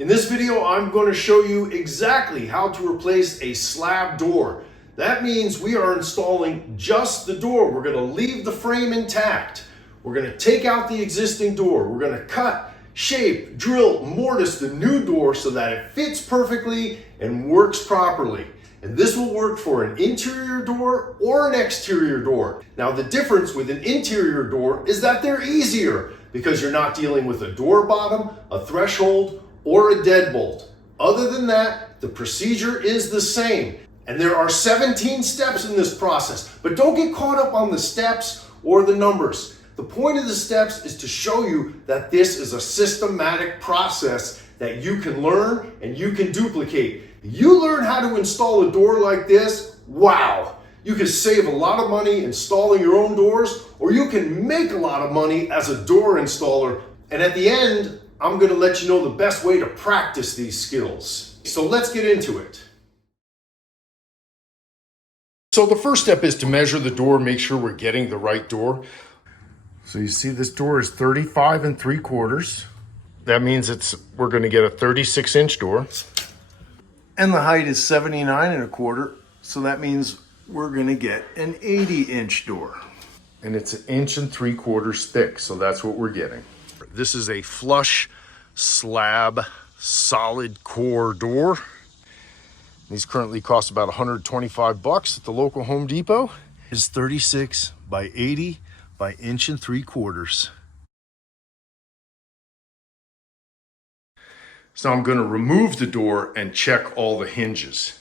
In this video, I'm going to show you exactly how to replace a slab door. That means we are installing just the door. We're going to leave the frame intact. We're going to take out the existing door. We're going to cut, shape, drill, mortise the new door so that it fits perfectly and works properly. And this will work for an interior door or an exterior door. Now, the difference with an interior door is that they're easier because you're not dealing with a door bottom, a threshold, or a deadbolt. Other than that, the procedure is the same. And there are 17 steps in this process, but don't get caught up on the steps or the numbers. The point of the steps is to show you that this is a systematic process that you can learn and you can duplicate. You learn how to install a door like this, wow! You can save a lot of money installing your own doors, or you can make a lot of money as a door installer. And at the end, I'm going to let you know the best way to practice these skills. So let's get into it. So the first step is to measure the door, make sure we're getting the right door. So you see this door is 35 3/4. That means we're going to get a 36-inch door. And the height is 79 1/4. So that means we're going to get an 80-inch door. And it's 1 3/4 inches thick. So that's what we're getting. This is a flush slab solid core door. These currently cost about $125 at the local Home Depot. It's 36 by 80 by 1 3/4. So I'm going to remove the door and check all the hinges.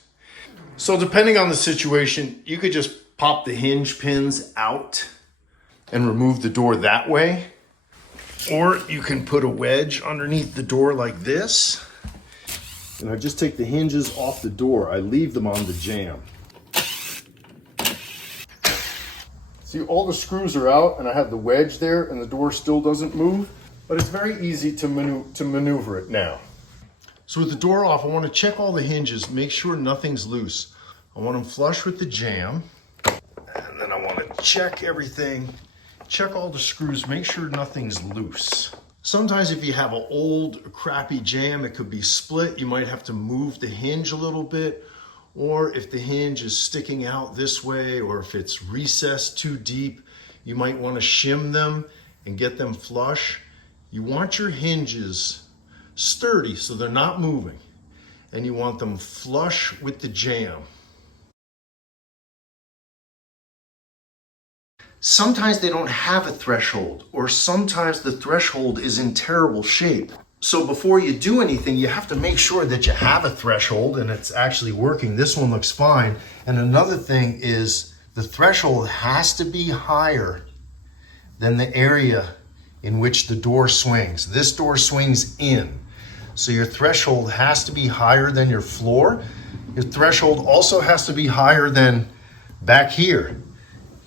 So depending on the situation, you could just pop the hinge pins out and remove the door that way. Or you can put a wedge underneath the door like this. And I just take the hinges off the door. I leave them on the jamb. See, all the screws are out and I have the wedge there and the door still doesn't move, but it's very easy to maneuver it now. So with the door off, I want to check all the hinges, make sure nothing's loose. I want them flush with the jamb, and then I want to check everything, check all the screws, make sure nothing's loose. Sometimes if you have an old crappy jamb, it could be split. You might have to move the hinge a little bit, or if the hinge is sticking out this way, or if it's recessed too deep, you might want to shim them and get them flush. You want your hinges sturdy so they're not moving, and you want them flush with the jamb. Sometimes they don't have a threshold, or sometimes the threshold is in terrible shape. So before you do anything, you have to make sure that you have a threshold and it's actually working. This one looks fine. And another thing is the threshold has to be higher than the area in which the door swings. This door swings in. So your threshold has to be higher than your floor. Your threshold also has to be higher than back here,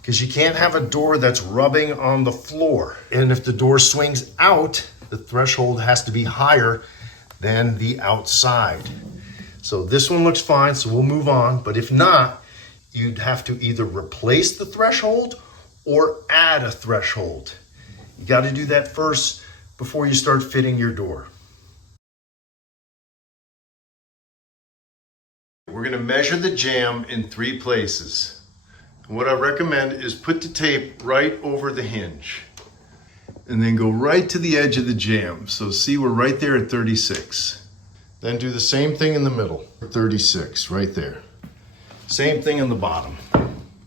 because you can't have a door that's rubbing on the floor. And if the door swings out, the threshold has to be higher than the outside. So this one looks fine, so we'll move on. But if not, you'd have to either replace the threshold or add a threshold. You got to do that first before you start fitting your door. We're going to measure the jamb in 3 places. And what I recommend is put the tape right over the hinge and then go right to the edge of the jamb. So see, we're right there at 36. Then do the same thing in the middle, 36 right there. Same thing in the bottom,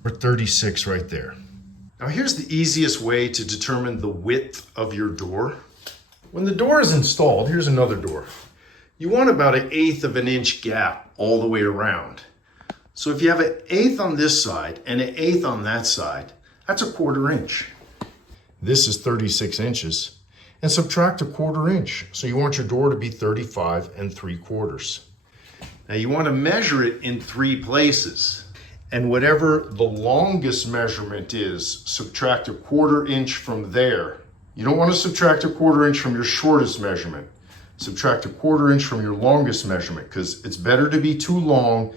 36 right there. Now here's the easiest way to determine the width of your door. When the door is installed, here's another door. You want about 1/8 of an inch gap all the way around. So if you have 1/8 on this side and 1/8 on that side, that's 1/4 inch. This is 36 inches, and subtract 1/4 inch. So you want your door to be 35 3/4. Now you want to measure it in 3 places. And whatever the longest measurement is, subtract 1/4 inch from there. You don't want to subtract 1/4 inch from your shortest measurement. Subtract 1/4 inch from your longest measurement, because it's better to be too long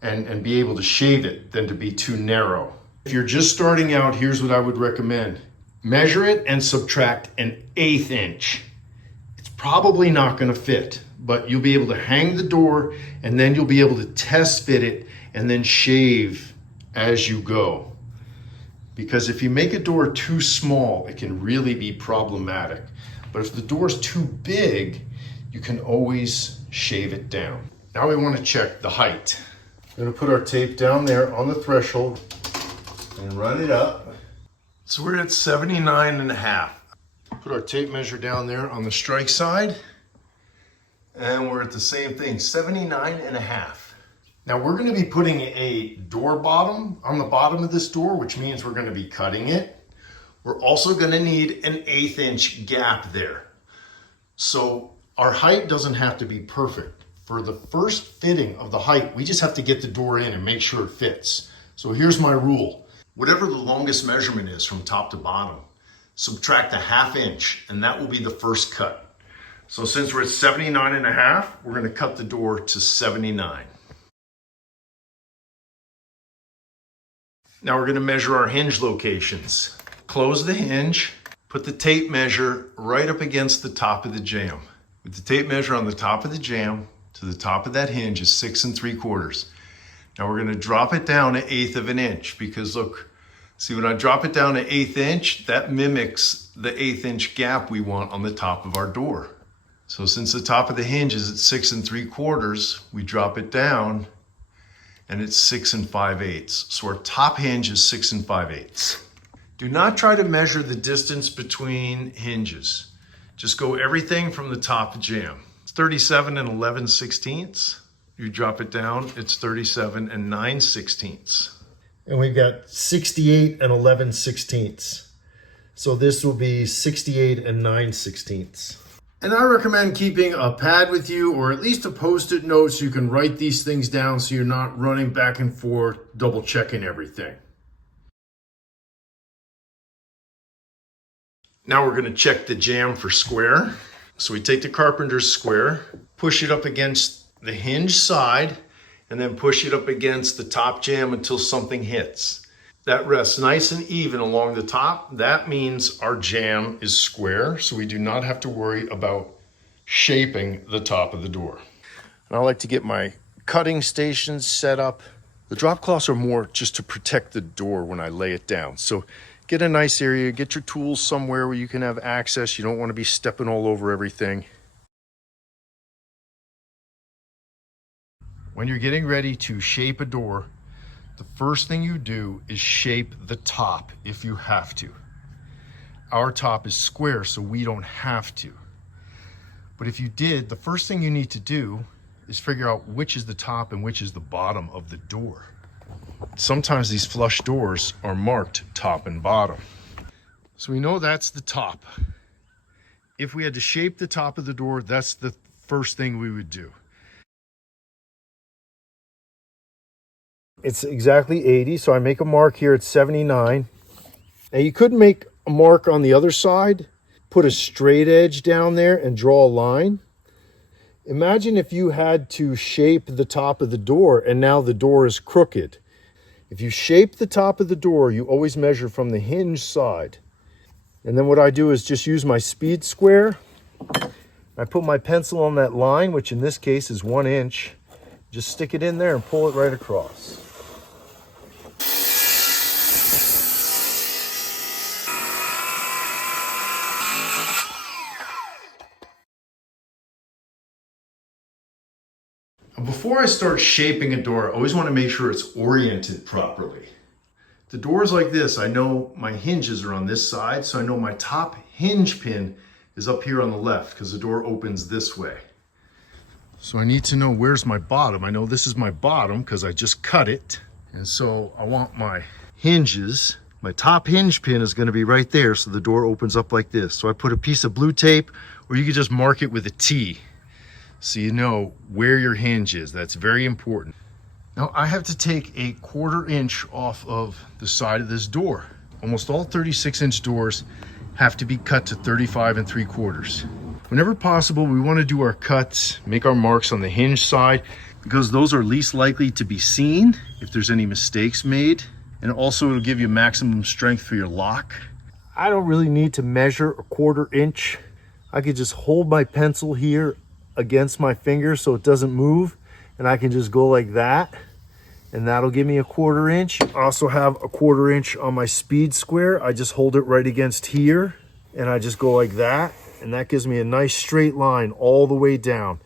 and be able to shave it than to be too narrow. If you're just starting out, here's what I would recommend. Measure it and subtract 1/8 inch. It's probably not going to fit, but you'll be able to hang the door and then you'll be able to test fit it and then shave as you go. Because if you make a door too small, it can really be problematic. But if the door is too big, you can always shave it down. Now we want to check the height. We're going to put our tape down there on the threshold and run it up. So we're at 79.5. Put our tape measure down there on the strike side. And we're at the same thing, 79.5. Now we're going to be putting a door bottom on the bottom of this door, which means we're going to be cutting it. We're also going to need an 1/8 inch gap there. So our height doesn't have to be perfect. For the first fitting of the height, we just have to get the door in and make sure it fits. So here's my rule. Whatever the longest measurement is from top to bottom, subtract a 1/2 inch, and that will be the first cut. So since we're at 79.5, we're going to cut the door to 79. Now we're going to measure our hinge locations. Close the hinge, put the tape measure right up against the top of the jamb. With the tape measure on the top of the jamb to the top of that hinge is 6 3/4. Now we're going to drop it down 1/8 of an inch because look, see when I drop it down 1/8 inch, that mimics the 1/8 inch gap we want on the top of our door. So since the top of the hinge is at 6 3/4, we drop it down and it's 6 5/8. So our top hinge is 6 5/8. Do not try to measure the distance between hinges. Just go everything from the top jamb. It's 37 11/16. You drop it down, it's 37 9/16. And we've got 68 11/16. So this will be 68 9/16. And I recommend keeping a pad with you or at least a post-it note so you can write these things down so you're not running back and forth, double checking everything. Now we're going to check the jamb for square. So we take the carpenter's square, push it up against the hinge side, and then push it up against the top jamb until something hits. That rests nice and even along the top. That means our jamb is square, so we do not have to worry about shaping the top of the door. And I like to get my cutting stations set up. The drop cloths are more just to protect the door when I lay it down. So get a nice area, get your tools somewhere where you can have access. You don't want to be stepping all over everything. When you're getting ready to shape a door, the first thing you do is shape the top if you have to. Our top is square, so we don't have to. But if you did, the first thing you need to do is figure out which is the top and which is the bottom of the door. Sometimes these flush doors are marked top and bottom. So we know that's the top. If we had to shape the top of the door, that's the first thing we would do. It's exactly 80, so I make a mark here at 79. Now you could make a mark on the other side, put a straight edge down there and draw a line. Imagine if you had to shape the top of the door and now the door is crooked. If you shape the top of the door, you always measure from the hinge side. And then what I do is just use my speed square. I put my pencil on that line, which in this case is 1 inch. Just stick it in there and pull it right across. Before I start shaping a door, I always want to make sure it's oriented properly. The doors like this, I know my hinges are on this side, so I know my top hinge pin is up here on the left because the door opens this way. So I need to know where's my bottom. I know this is my bottom because I just cut it. And so I want my hinges, my top hinge pin is going to be right there, so the door opens up like this. So I put a piece of blue tape, or you could just mark it with a T, so you know where your hinge is. That's very important. Now I have to take a 1/4 inch off of the side of this door. Almost all 36-inch doors have to be cut to 35 3/4. Whenever possible, we want to do our cuts, make our marks on the hinge side, because those are least likely to be seen if there's any mistakes made. And also it'll give you maximum strength for your lock. I don't really need to measure a 1/4 inch I could just hold my pencil here against my finger so it doesn't move, and I can just go like that, and that'll give me a 1/4 inch. I also have a 1/4 inch on my speed square. I just hold it right against here, and I just go like that, and that gives me a nice straight line all the way down.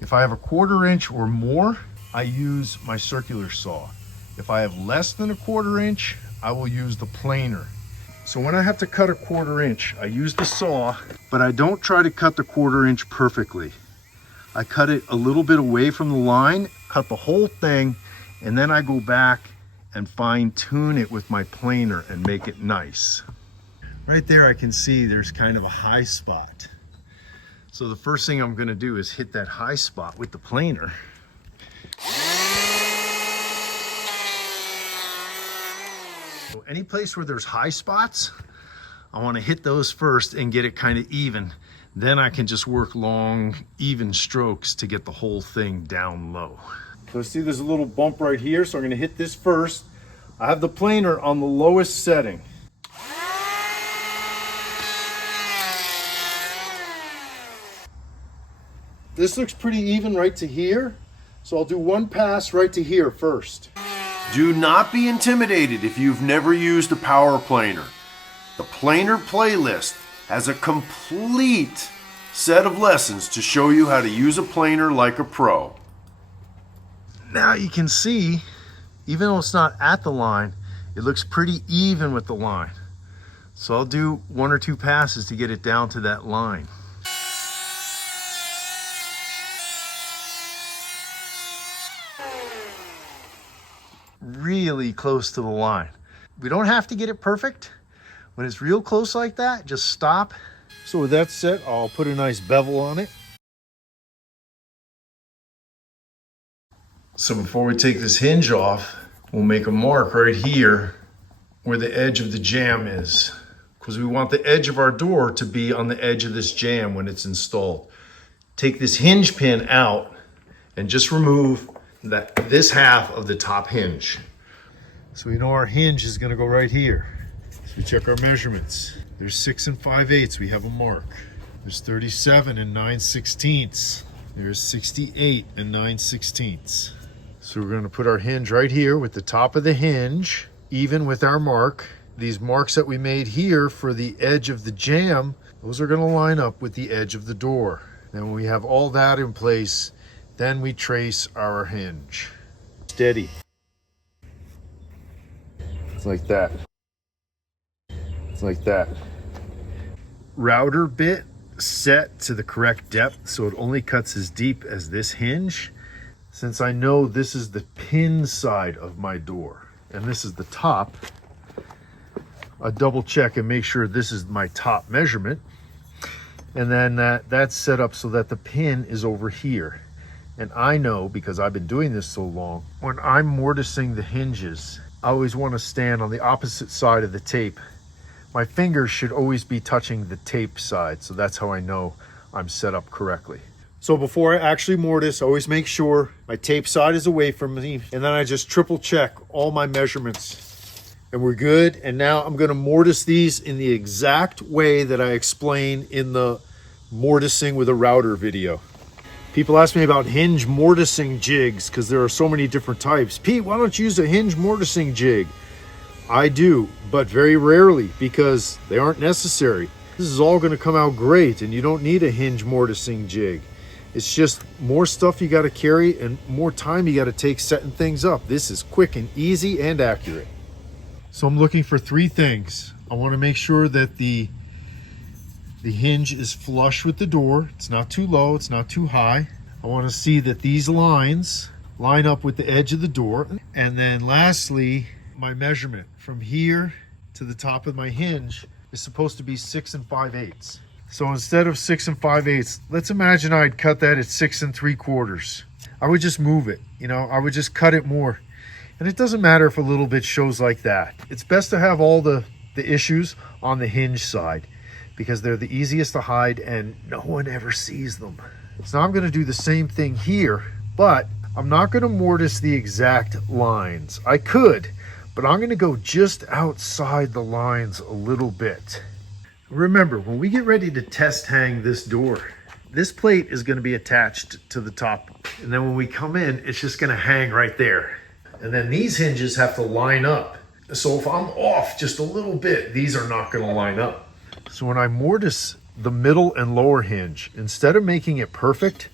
If I have a 1/4 inch or more, I use my circular saw. If I have less than a 1/4 inch, I will use the planer. So when I have to cut a 1/4 inch, I use the saw, but I don't try to cut the 1/4 inch perfectly. I cut it a little bit away from the line, cut the whole thing, and then I go back and fine tune it with my planer and make it nice. Right there I can see there's kind of a high spot. So the first thing I'm gonna do is hit that high spot with the planer. So any place where there's high spots, I wanna hit those first and get it kind of even. Then I can just work long, even strokes to get the whole thing down low. So see there's a little bump right here, so I'm gonna hit this first. I have the planer on the lowest setting. This looks pretty even right to here, so I'll do one pass right to here first. Do not be intimidated if you've never used a power planer. The planer playlist has a complete set of lessons to show you how to use a planer like a pro. Now you can see, even though it's not at the line, it looks pretty even with the line. So I'll do 1 or 2 passes to get it down to that line. Really close to the line. We don't have to get it perfect. When it's real close like that, just stop. So with that set, I'll put a nice bevel on it. So before we take this hinge off, we'll make a mark right here where the edge of the jamb is, because we want the edge of our door to be on the edge of this jamb when it's installed. Take this hinge pin out and just remove this half of the top hinge. So we know our hinge is going to go right here. So we check our measurements. There's 6 5/8. We have a mark. There's 37 9/16. There's 68 9/16. So we're going to put our hinge right here with the top of the hinge, even with our mark. These marks that we made here for the edge of the jamb, those are going to line up with the edge of the door. Then when we have all that in place, then we trace our hinge. Steady. It's like that. It's like that. Router bit set to the correct depth so it only cuts as deep as this hinge. Since I know this is the pin side of my door and this is the top, I double check and make sure this is my top measurement. And then that's set up so that the pin is over here. And I know, because I've been doing this so long, when I'm mortising the hinges, I always want to stand on the opposite side of the tape. My fingers should always be touching the tape side, so that's how I know I'm set up correctly. So before I actually mortise, I always make sure my tape side is away from me, and then I just triple check all my measurements. And we're good, and now I'm going to mortise these in the exact way that I explained in the mortising with a router video. People ask me about hinge mortising jigs because there are so many different types. Pete, why don't you use a hinge mortising jig? I do, but very rarely because they aren't necessary. This is all going to come out great and you don't need a hinge mortising jig. It's just more stuff you got to carry and more time you got to take setting things up. This is quick and easy and accurate. So I'm looking for 3 things. I want to make sure that the hinge is flush with the door. It's not too low, it's not too high. I want to see that these lines line up with the edge of the door. And then lastly, my measurement from here to the top of my hinge is supposed to be 6 5/8. So instead of 6 5/8, let's imagine I'd cut that at 6 3/4. I would just move it, I would just cut it more. And it doesn't matter if a little bit shows like that. It's best to have all the issues on the hinge side, because they're the easiest to hide and no one ever sees them. So I'm going to do the same thing here, but I'm not going to mortise the exact lines. I could, but I'm going to go just outside the lines a little bit. Remember, when we get ready to test hang this door, this plate is going to be attached to the top. And then when we come in, it's just going to hang right there. And then these hinges have to line up. So if I'm off just a little bit, these are not going to line up. So when I mortise the middle and lower hinge, instead of making it perfect,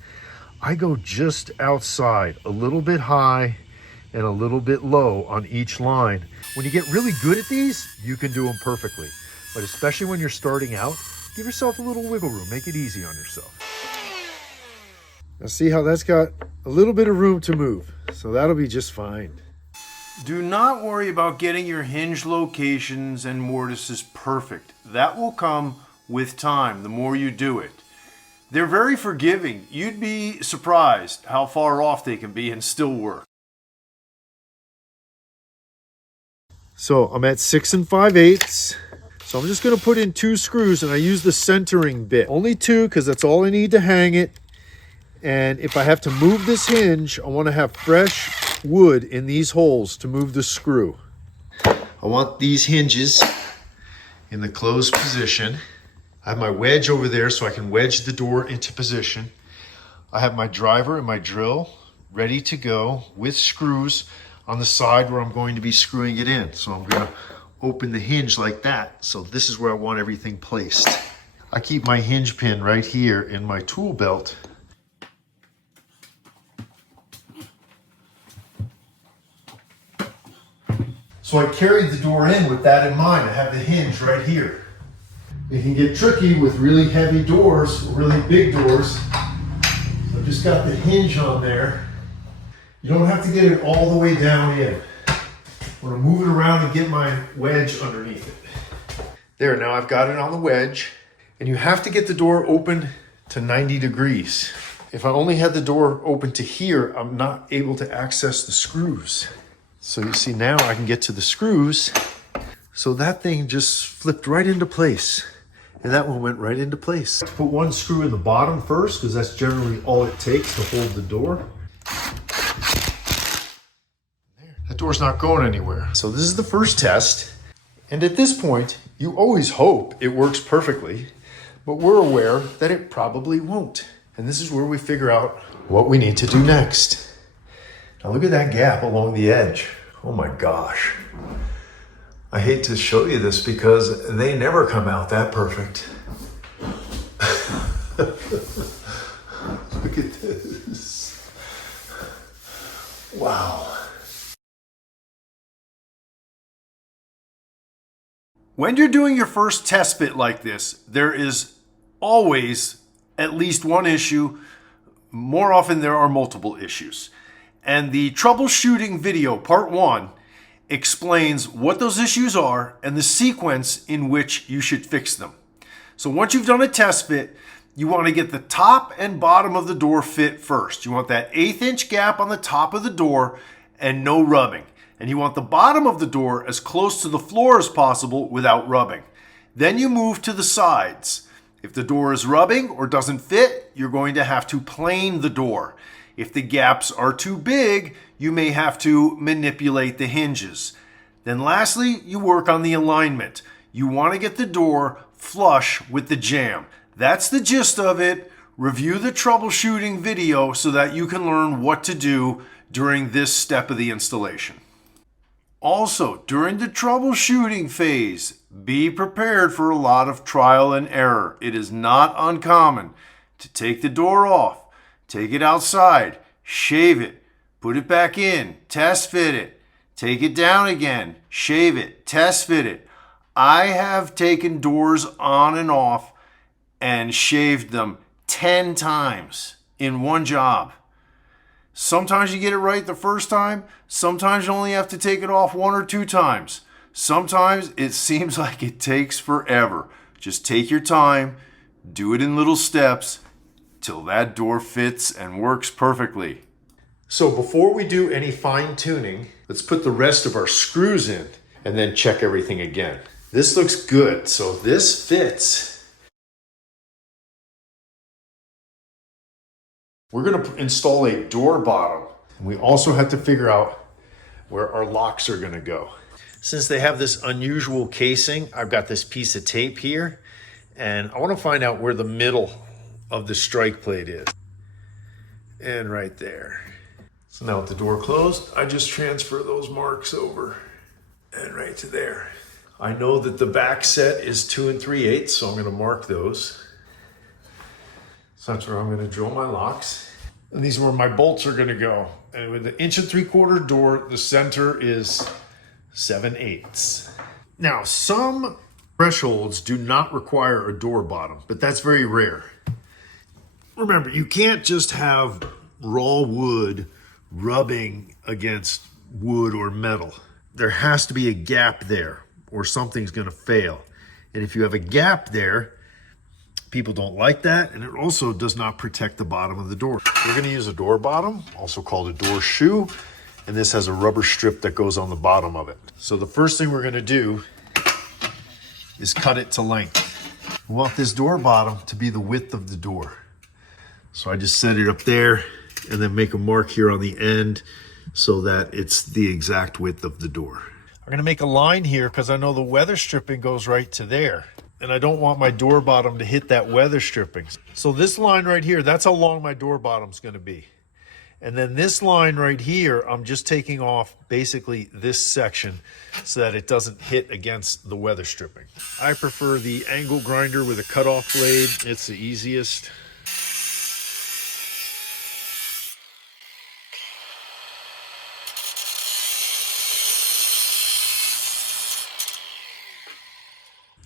I go just outside, a little bit high and a little bit low on each line. When you get really good at these, you can do them perfectly. But especially when you're starting out, give yourself a little wiggle room. Make it easy on yourself. Now see how that's got a little bit of room to move. So that'll be just fine. Do not worry about getting your hinge locations and mortises perfect. That will come with time, the more you do it. They're very forgiving. You'd be surprised how far off they can be and still work. So I'm at 6 5/8. So I'm just going to put in 2 screws, and I use the centering bit. Only 2 because that's all I need to hang it. And if I have to move this hinge, I want to have fresh wood in these holes to move the screw. I want these hinges in the closed position. I have my wedge over there so I can wedge the door into position. I have my driver and my drill ready to go with screws on the side where I'm going to be screwing it in. So I'm going to open the hinge like that. So this is where I want everything placed. I keep my hinge pin right here in my tool belt. So I carried the door in with that in mind. I have the hinge right here. It can get tricky with really heavy doors, really big doors. So I've just got the hinge on there. You don't have to get it all the way down in. I'm going to move it around and get my wedge underneath it. There, now I've got it on the wedge. And you have to get the door open to 90 degrees. If I only had the door open to here, I'm not able to access the screws. So you see now I can get to the screws. So that thing just flipped right into place. And that one went right into place. Put one screw in the bottom first because that's generally all it takes to hold the door. That door's not going anywhere. So this is the first test. And at this point, you always hope it works perfectly, but we're aware that it probably won't. And this is where we figure out what we need to do next. Now look at that gap along the edge. Oh my gosh. I hate to show you this because they never come out that perfect. Look at this. Wow. When you're doing your first test fit like this, there is always at least one issue. More often there are multiple issues. And the troubleshooting video, part 1, explains what those issues are and the sequence in which you should fix them. So once you've done a test fit, you want to get the top and bottom of the door fit first. You want that 1/8 inch gap on the top of the door and no rubbing. And you want the bottom of the door as close to the floor as possible without rubbing. Then you move to the sides. If the door is rubbing or doesn't fit, you're going to have to plane the door. If the gaps are too big, you may have to manipulate the hinges. Then lastly, you work on the alignment. You want to get the door flush with the jamb. That's the gist of it. Review the troubleshooting video so that you can learn what to do during this step of the installation. Also, during the troubleshooting phase, be prepared for a lot of trial and error. It is not uncommon to take the door off, take it outside, shave it, put it back in, test fit it, take it down again, shave it, test fit it. I have taken doors on and off and shaved them 10 times in one job. Sometimes you get it right the first time. Sometimes you only have to take it off 1 or 2 times. Sometimes it seems like it takes forever. Just take your time, do it in little steps till that door fits and works perfectly. So before we do any fine tuning, let's put the rest of our screws in and then check everything again. This looks good, so this fits. We're going to install a door bottom. And we also have to figure out where our locks are going to go. Since they have this unusual casing, I've got this piece of tape here. And I want to find out where the middle of the strike plate is. And right there. So now with the door closed, I just transfer those marks over and right to there. I know that the back set is 2 3/8, so I'm going to mark those. So that's where I'm going to drill my locks. And these are where my bolts are going to go. And with the 1 3/4 door, the center is 7/8. Now, some thresholds do not require a door bottom, but that's very rare. Remember, you can't just have raw wood rubbing against wood or metal. There has to be a gap there or something's going to fail. And if you have a gap there, people don't like that, and it also does not protect the bottom of the door. We're going to use a door bottom, also called a door shoe, and this has a rubber strip that goes on the bottom of it. So the first thing we're going to do is cut it to length. We want this door bottom to be the width of the door. So I just set it up there and then make a mark here on the end so that it's the exact width of the door. I'm going to make a line here because I know the weather stripping goes right to there. And I don't want my door bottom to hit that weather stripping. So this line right here, that's how long my door bottom's going to be. And then this line right here, I'm just taking off basically this section so that it doesn't hit against the weather stripping. I prefer the angle grinder with a cutoff blade. It's the easiest.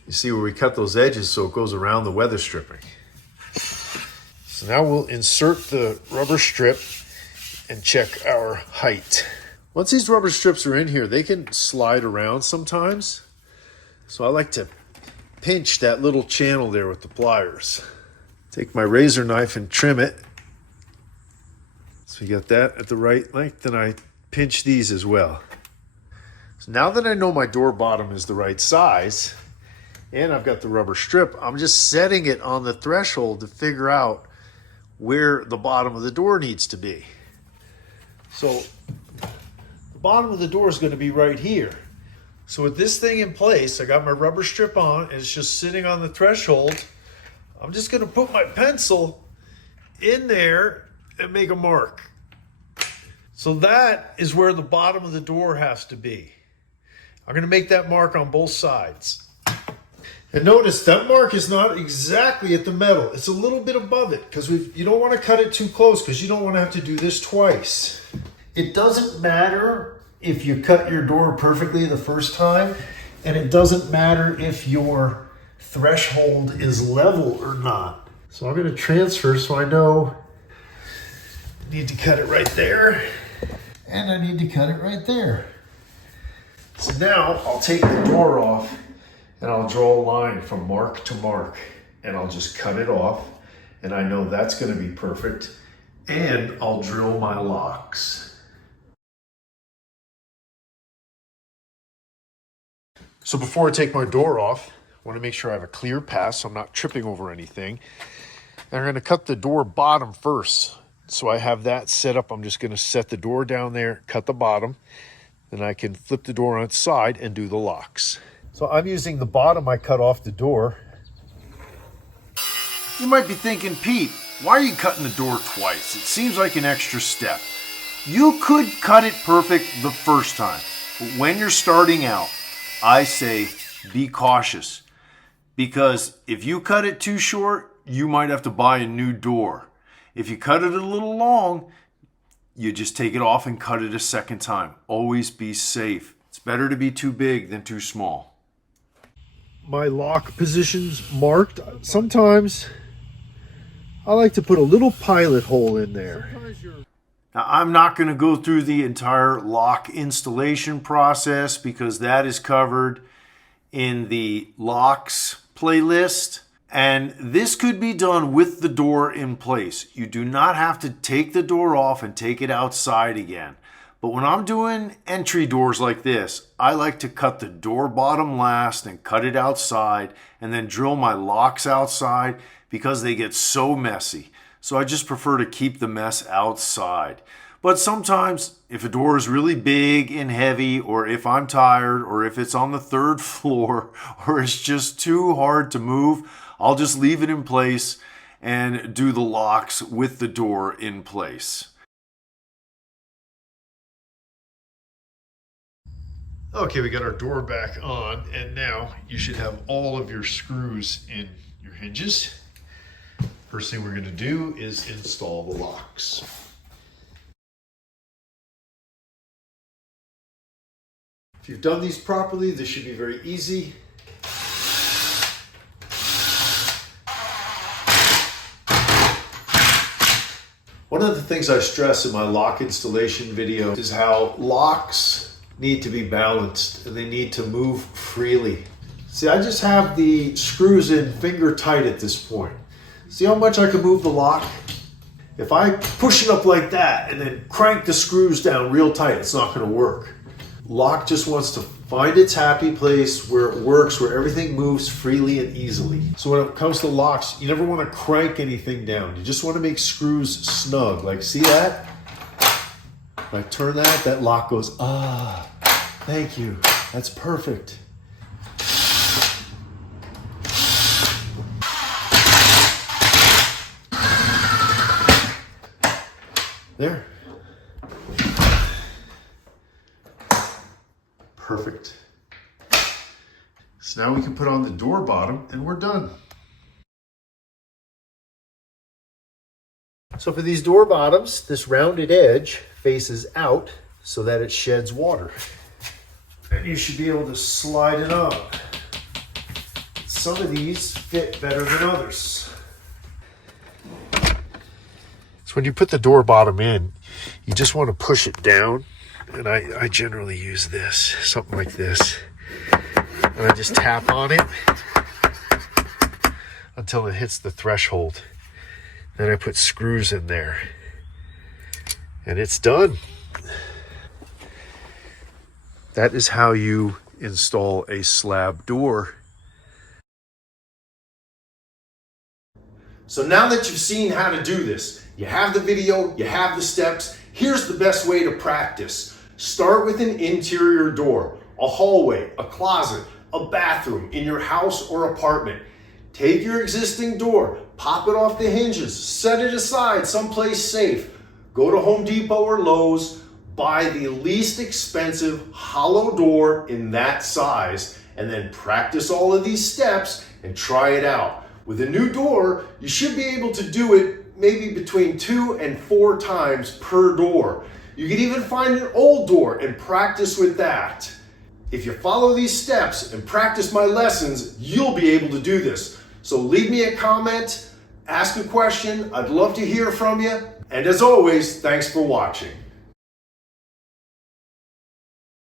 You see where we cut those edges so it goes around the weather stripping. So now we'll insert the rubber strip and check our height. Once these rubber strips are in here, they can slide around sometimes. So I like to pinch that little channel there with the pliers. Take my razor knife and trim it. So you got that at the right length, and I pinch these as well. So now that I know my door bottom is the right size, and I've got the rubber strip, I'm just setting it on the threshold to figure out where the bottom of the door needs to be. So the bottom of the door is going to be right here. So with this thing in place, I got my rubber strip on, and it's just sitting on the threshold. I'm just going to put my pencil in there and make a mark. So that is where the bottom of the door has to be. I'm going to make that mark on both sides. And notice that mark is not exactly at the metal. It's a little bit above it because you don't want to cut it too close because you don't want to have to do this twice. It doesn't matter if you cut your door perfectly the first time, and it doesn't matter if your threshold is level or not. So I'm going to transfer so I know I need to cut it right there, and I need to cut it right there. So now I'll take the door off and I'll draw a line from mark to mark, and I'll just cut it off, and I know that's going to be perfect, and I'll drill my locks. So before I take my door off, I want to make sure I have a clear path so I'm not tripping over anything. And I'm going to cut the door bottom first. So I have that set up. I'm just going to set the door down there, cut the bottom, then I can flip the door on its side and do the locks. So I'm using the bottom I cut off the door. You might be thinking, Pete, why are you cutting the door twice? It seems like an extra step. You could cut it perfect the first time, but when you're starting out, I say be cautious, because if you cut it too short, you might have to buy a new door. If you cut it a little long, you just take it off and cut it a second time. Always be safe. It's better to be too big than too small. My lock positions marked. Sometimes I like to put a little pilot hole in there. Now, I'm not going to go through the entire lock installation process because that is covered in the locks playlist. And this could be done with the door in place. You do not have to take the door off and take it outside again. But when I'm doing entry doors like this, I like to cut the door bottom last and cut it outside and then drill my locks outside because they get so messy. So I just prefer to keep the mess outside. But sometimes if a door is really big and heavy, or if I'm tired, or if it's on the third floor, or it's just too hard to move, I'll just leave it in place and do the locks with the door in place. Okay, we got our door back on, and now you should have all of your screws in your hinges. First thing we're going to do is install the locks. If you've done these properly, this should be very easy. One of the things I stress in my lock installation video is how locks need to be balanced and they need to move freely. See, I just have the screws in finger tight at this point. See how much I can move the lock? If I push it up like that and then crank the screws down real tight, it's not going to work. Lock just wants to find its happy place where it works, where everything moves freely and easily. So when it comes to locks, you never want to crank anything down. You just want to make screws snug. Like, see that? When I turn that, that lock goes, ah, thank you. That's perfect. There. Perfect. So now we can put on the door bottom and we're done. So for these door bottoms, this rounded edge faces out so that it sheds water. And you should be able to slide it on. Some of these fit better than others. So when you put the door bottom in, you just want to push it down. And I generally use this, something like this. And I just tap on it until it hits the threshold. Then I put screws in there. And it's done. That is how you install a slab door. So now that you've seen how to do this, you have the video, you have the steps, here's the best way to practice. Start with an interior door, a hallway, a closet, a bathroom in your house or apartment. Take your existing door, pop it off the hinges, set it aside someplace safe. Go to Home Depot or Lowe's, buy the least expensive hollow door in that size, and then practice all of these steps and try it out. With a new door, you should be able to do it maybe between 2 and 4 times per door. You can even find an old door and practice with that. If you follow these steps and practice my lessons, you'll be able to do this. So leave me a comment, ask a question. I'd love to hear from you. And as always, thanks for watching.